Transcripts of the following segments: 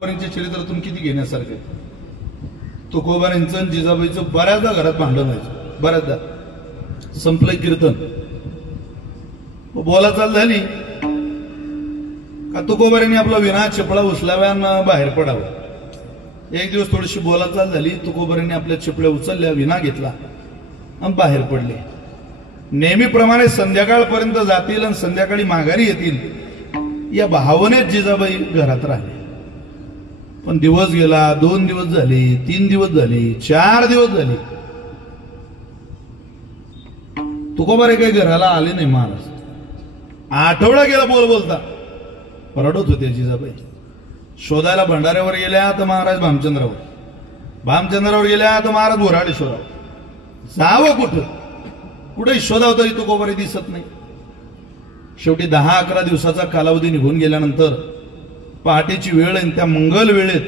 तुकोबारांच्या चरित्रातून किती घेण्यासारखे. तुकोबारांचं जिजाबाईचं बऱ्याचदा घरात भांडण व्हायचं, बऱ्याचदा. संपलं कीर्तन, बोला चाल झाली का तुकोबारांनी आपला विना चिपळा उचलाव्या आणि बाहेर पडावं. एक दिवस थोडीशी बोला चाल झाली, तुकोबारांनी आपल्या चिपळ्या उचलल्या, विना घेतला आणि बाहेर पडले. नेहमीप्रमाणे संध्याकाळपर्यंत जातील आणि संध्याकाळी माघारी येतील या भावनेत जिजाबाई घरात राहिले. पण दिवस गेला, 2 दिवस झाले, 3 दिवस झाले, 4 दिवस झाले, तुकोबारे काही घराला आले नाही. महाराज आठवडा गेला बोलता, रडत होते जिजाबाई. शोधायला भंडाऱ्यावर गेल्या तर महाराज भामचंद्रावर गेल्या तर महाराज बोराडेश्वरावर. जावं कुठे शोधावं तरी तुकोबारे दिसत नाही. शेवटी 10-11 दिवसाचा कालावधी निघून गेल्यानंतर पहाटेची वेळ आहे, त्या मंगल वेळेत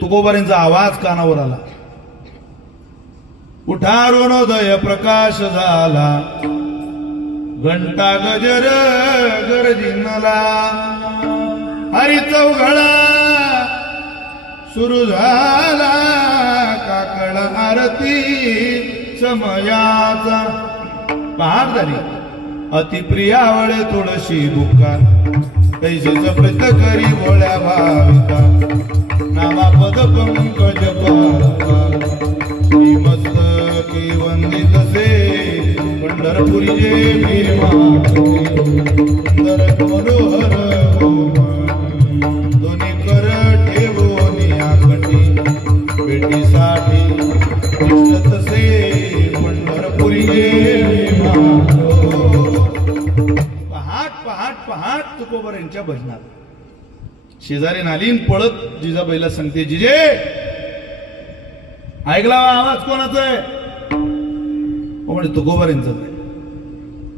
तुकोबारांचा आवाज कानावर आला. उठा अरुणोदय प्रकाश झाला, घंटा गजर गरजिनला, हरी चौघडा सुरू झाला, काकड आरती समयाचा. पहाट झाली, अतिप्रियावळे तुळशी बुका, तैसेच प्रत करी बोळ्या भाविका, नामापद पंकज श्री मस्तकी वंदित से, पंढरपुरी जे भीमा सुंदर मनोहर दोन्ही कर ठेवोनी आखटी, भेटीसाठी कृष्ण तसे पंढरपुरी जे भीमा. पहाट तुकोबारांच्या भजनात शेजारी नालीन पळत जिजाबाईला सांगते, जिजे ऐकला आवाज कोणाचा आहे? म्हणजे तुकोबारांचाच आहे.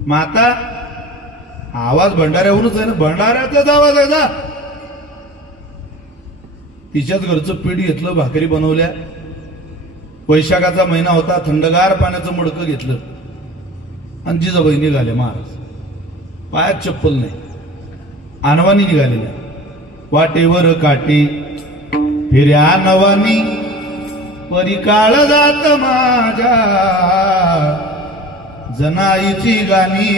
माता आवाज भंडाऱ्याहूनच आहे ना, भंडाऱ्याचाच आवाज आहे ना. तिच्याच घरचं पीठ घेतलं, भाकरी बनवल्या. वैशाखाचा महिना होता, थंडगार पाण्याचं मडकं घेतलं आणि जिजाबाई निघाले. महाराज पायात चप्पल नाही, अनवानी निघालेल्या. वाटेवर काठी फिर्या नवानी, परिकाळ जात माझ्या जनाईची गाणी.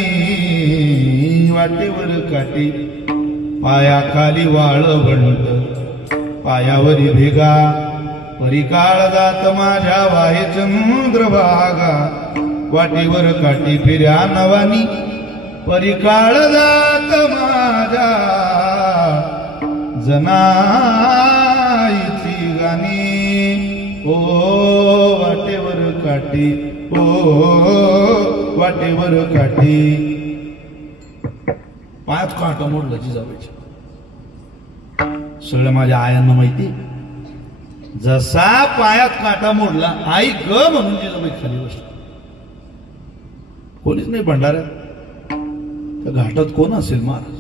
वाटेवर काठी पायाखाली वाळवंट, पायावरी भेगा, परिकाळ जात माझ्या वाहे चंद्रभागा. वाटेवर काठी फिर्या नवानी, परिकाळ जात माझ्या जनाईची गाणी. ओ वाटेवर काठी, ओ वाटेवर काठी. पायात काटा मोडला जिजाबाईच्या. सगळं माझ्या आयांना माहिती. जसा पायात काटा मोडला, आई ग म्हणून जिजाबाई खाली बसली. कोणीच नाही भंडाऱ्यात. त्या घाटात कोण असेल? महाराज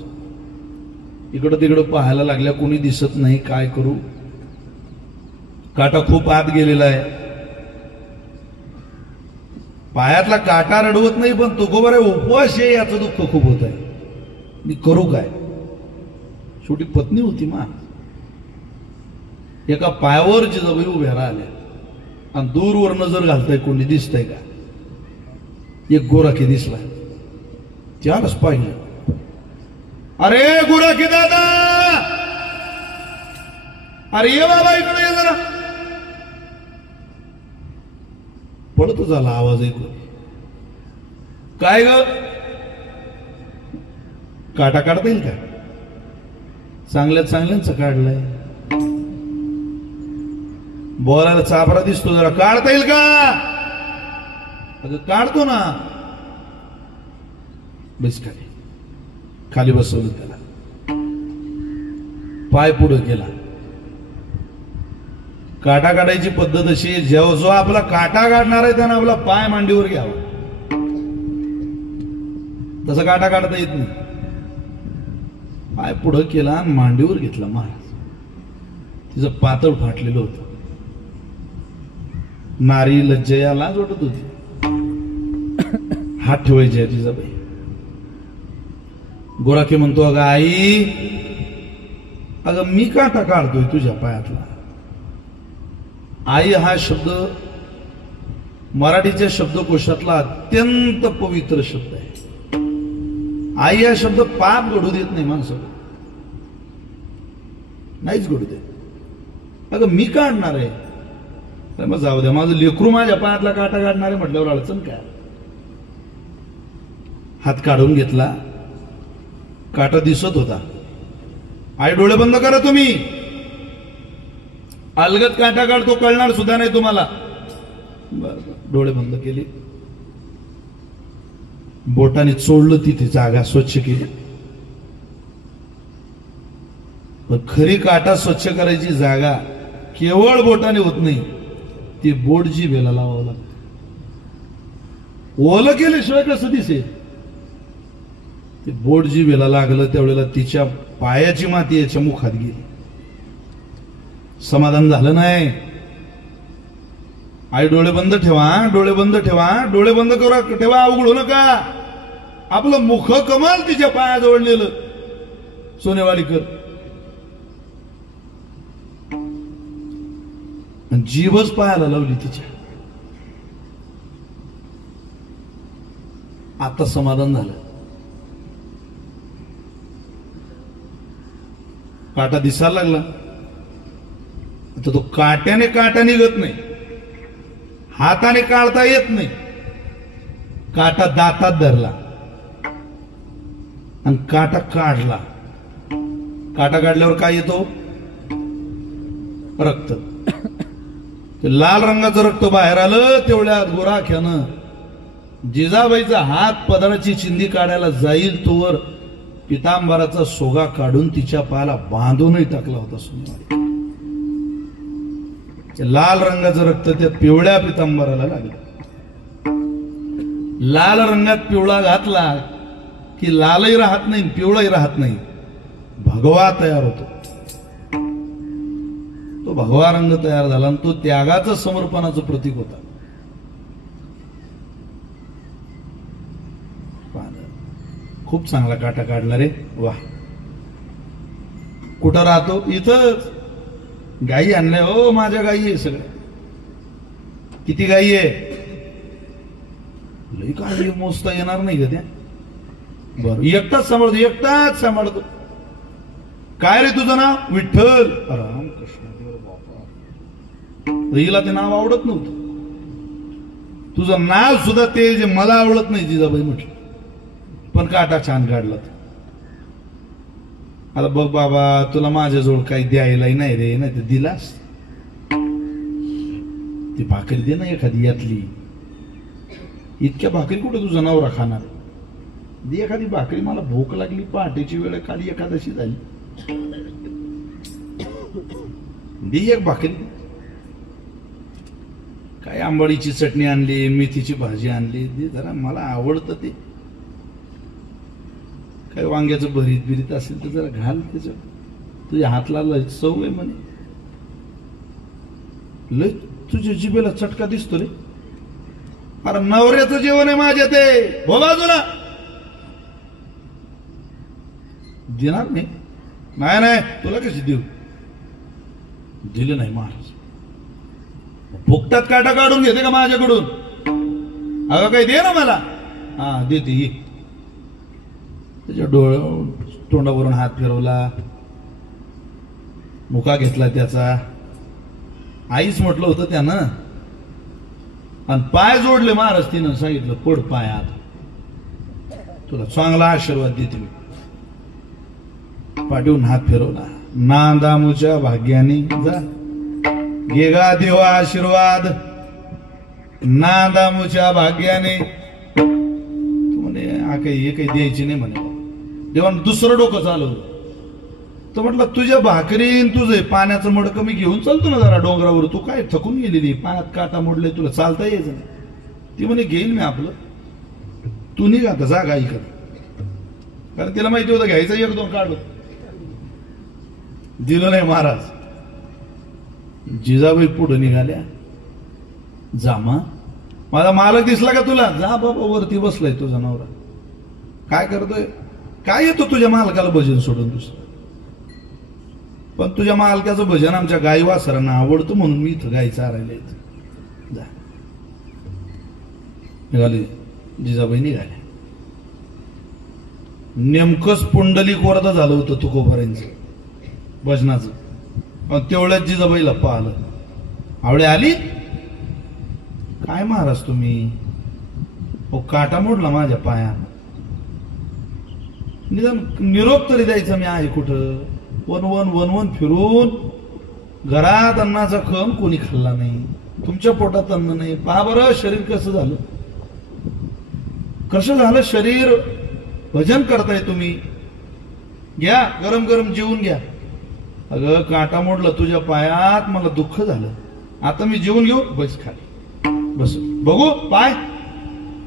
इकडं तिकडं पाहायला लागल्या, कोणी दिसत नाही. काय करू? काटा खूप आत गेलेला आहे. पायातला काटा रडवत नाही, पण तुकोबारे उपवास आहे याचं दुःख खूप होत आहे. मी करू काय? शेवटी पत्नी होती मा. एका पायावर जिजाबाई उभ्या राहिल्या आणि दूरवर नजर घालताय, कोणी दिसतंय का? एक गोराखी दिसला. त्यालाच पाहिलं. अरे गोराखी दादा, अरे ये बाबा इकडे ये जरा. पळत झाला आवाज ऐकून. काय ग? काटा काढता येईल का? चांगल्याच काढलाय. बोलायला चापरा दिसतो, जरा काढता येईल का? अगं काढतो ना. बस खाली बसवलं त्याला. पाय पुढे केला. काटा काढायची पद्धत अशी, जेव्हा जो आपला काटा काढणार आहे त्यानं आपला पाय मांडीवर घ्यावा. तसं काटा काढता येत नाही. पाय पुढे केला आणि मांडीवर घेतला. महाराज तिचं पातळ फाटलेलं होतं. नारी लज्जया लाज वाटत होती. हात ठेवायचे जिजाबाई. गोराखी म्हणतो, अगं आई अगं मी काटा काढतोय तुझ्या पायातला. आई हा शब्द मराठीच्या शब्दकोशातला अत्यंत पवित्र शब्द आहे. आई हा शब्द पाप घडू देत नाही माणसाला, नाहीच घडू देत. अगं मी काढणार आहे, मग जाऊ द्या, माझं लेकरू माझ्या पायातला काटा काढणार आहे म्हटल्यावर अडचण काय. हात काढून घेतला, काटा दिसत होता. आई डोळे बंद करा तुम्ही, अलगत काटा काढतो कळणार सुद्धा नाही तुम्हाला. बरं, डोळे बंद केले, बोटाने चोळलं, तिथे जागा स्वच्छ केली. पण खरी काटा स्वच्छ करायची जागा केवळ बोटाने होत नाही, ती बोट जिभेला लावावं लागतं. ओलं केल्याशिवाय कसं दिसेल. ते बोट जिभेला लागलं त्यावेळेला तिच्या पायाची माती याच्या मुखात गेली. समाधान झालं नाही. आई डोळे बंद ठेवा, डोळे बंद ठेवा, डोळे बंद करा ठेवा, उघडू नका. आपलं मुख कमाल तिच्या पाया जोडलेलं सोनेवाडीकर, जीवच पायाला लावली तिच्या. आता समाधान झालं. काटा दिसायला लागला. आता तो काट्याने काटा निघत नाही, हाताने काढता येत नाही. काटा दातात धरला आणि काटा काढला. काटा काढल्यावर काय येतो? रक्त. लाल रंगाचं रक्त बाहेर आलं. तेवढ्यात गोराख्यानं जिजाबाईचा हात पदराची चिंधी काढायला जाईल तोवर पितांबराचा सोगा काढून तिच्या पायाला बांधूनही टाकला होता सोनेवाडी. लाल रंगाचं रक्त त्या पिवळ्या पितांबराला लागलं. लाल रंगात पिवळा घातला की लालही राहत नाही, पिवळाही राहत नाही, भगवा तयार होतो. तो भगवा रंग तयार झाला आणि तो त्यागाचं समर्पणाचं प्रतीक होता. खूप चांगला काटा काढला रे, वा. कुठं राहतो? इथंच. गायी आणल्या हो, माझ्या गायी आहे सगळ्या. किती गायी आहे? लई काळजी मोजता येणार नाही का त्या? बरं, एकटाच सांभाळतो, एकटाच सांभाळतो. काय रे तुझं नाव? विठ्ठल. रामकृष्ण देव बापा. हिला ते नाव आवडत नव्हतं. तुझं नाव सुद्धा ते जे मला आवडत नाही जिजाबाई म्हटलं, पण काटा छान काढला. आता बघ बाबा, तुला माझ्याजवळ काही द्यायलाही नाही रे, नाही तर दिलास. ती भाकरी दे ना एखादी यातली. इतक्या भाकरी कुठे तुझा नवरा खाणार? दे एखादी भाकरी, मला भूक लागली, पहाटेची वेळ, काली एकादशी झाली. दे एक भाकरी. काय आंबाडीची चटणी आणली, मेथीची भाजी आणली, दे जरा, मला आवडतं ते. काय वांग्याचं भरीत बिरीत असेल तर जरा घाल त्याच्यात. तुझ्या हातला लय चव आहे म्हणे. लय तुझ्या जिभेला चटका दिसतो रे. अरे नवऱ्याचं जेवण आहे माझ्या, ते हो बाजूला. देणार नाही? नाही नाही, तुला कशी देऊ? दिले नाही महाराज. फुकटात काटा काढून घेते का माझ्याकडून? अगं काही दे ना मला. हा देते, ये. त्याच्या तोंडावरून हात फिरवला, मुका घेतला त्याचा. आईच म्हटलं होतं त्यानं, आणि पाय जोडले महाराज. तिनं सांगितलं पड पायात, तुला चांगला आशीर्वाद देते मी. पाठवून हात फिरवला. नांदामुच्या भाग्याने जा, घे गा देव आशीर्वाद. नांदामुच्या भाग्याने. म्हणे हे काही द्यायची नाही म्हणे. देवानं दुसरं डोकं चालवलं. तर म्हटलं तुझ्या भाकरीन तुझं पाण्याचं मडकं मी घेऊन चालतो ना जरा डोंगरावर. तू काय थकून गेलेली, पाण्यात काटा मोडले, तुला चालता यायचं नाही. ती म्हणे घेईल मी आपलं, तू निघा आता, जा गाईकडे. कारण तिला माहिती होतं घ्यायचं, एक दोन काढलं. दिलं नाही महाराज. जिजाबाई पुढे निघाल्या. जामा, माझा मालक दिसला का तुला? जा बाबा, वरती बसलाय तुझा नवरा. काय करतोय? काय येतो तुझ्या मालकाला भजन सोडून दुसरं? पण तुझ्या मालकाचं भजन आमच्या गाई वासरांना आवडतं म्हणून मी इथं गाई चारायला येतो. जा. निघाली जिजाबाई निघाल्या. नेमकंच पुंडलिक वरद झालं होतं तुकोबारांचं भजनाचं. पण तेवढ्याच जिजाबाईला पाहिलं. आवडे आली काय महाराज तुम्ही? हो काटा मोडला माझ्या पाया. निदान निरोप तरी द्यायचा मी आहे कुठं? वन फिरून घरात अन्नाचा कण कोणी खाल्ला नाही. तुमच्या पोटात अन्न नाही. पहा बरं शरीर कसं झालं. कसं झालं शरीर. भजन करताय तुम्ही. घ्या गरम गरम जेवून घ्या. अगं काटा मोडलं तुझ्या पायात. मला दुःख झालं. आता मी जेवून घेऊ. बस खाली बस. बघू पाय.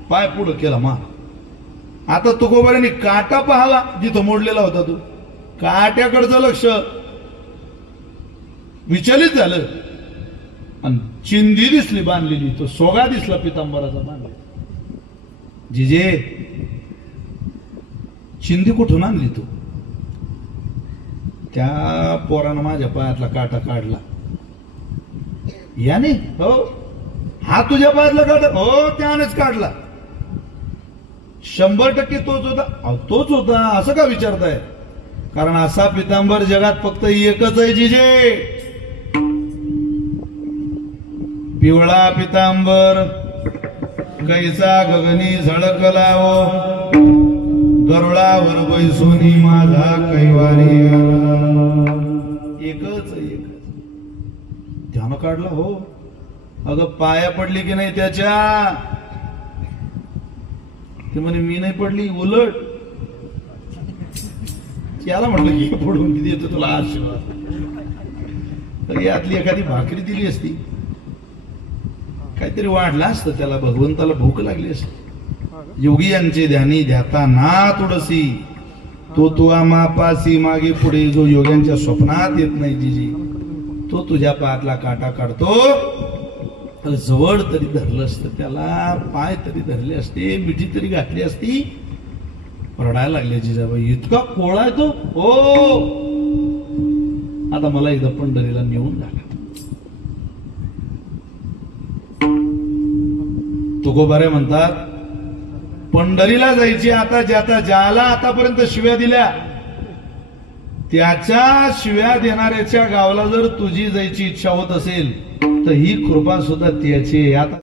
पाय पुढं केला मा. आता तुकोबारांनी काटा पाहावा जिथं मोडलेला होता तू. काट्याकडचं लक्ष विचलित झालं आणि चिंधी दिसली बांधलेली. तो सोगा दिसला पितांबराचा बांधलेला. जिजे चिंधी कुठून आणली तू? त्या पोरानं माझ्या पायातला काटा काढला. याने? हो. हा तुझ्या पायातला काटा? हो त्यानेच काढला. 100% तोच होता. तोच होता असं का विचारताय? कारण असा पितांबर जगात फक्त एकच आहे जिजे. पिवळा पितांबर कैसा गगनी झळकलावो. गरुडावर बैसोनी माझा कैवारी. एकच त्यानं काढला. हो. अगं पाया पडली की नाही त्याच्या? ते म्हणे मी नाही पडली. उलट त्याला म्हटलं की पडून किती येतो तुला आशीर्वाद. तर यातली एखादी भाकरी दिली असती काहीतरी वाढला असतं त्याला. भगवंताला भूक लागली असती. योगी यांचे ध्यानी ध्याता ना तुडसी. तो मापासी मागे पुढे जो योग्यांच्या स्वप्नात येत नाही जिजी तो तुझ्या पायातला काटा काढतो. जवळ तरी धरलं असतं त्याला. पाय तरी धरले असते. मिठी तरी घातली असती. रडायला लागले जिजाबाई. इतका कोळा आहे तो. हो. आता मला एकदा पंढरीला नेऊन झाला. तुकोबारे म्हणतात पंढरीला जायची आता ज्याला आतापर्यंत शिव्या दिल्या त्याच्या शिव्या देणाऱ्याच्या गावाला जर तुझी जायची इच्छा होत असेल तर ही कृपा सुद्धा त्याची. आता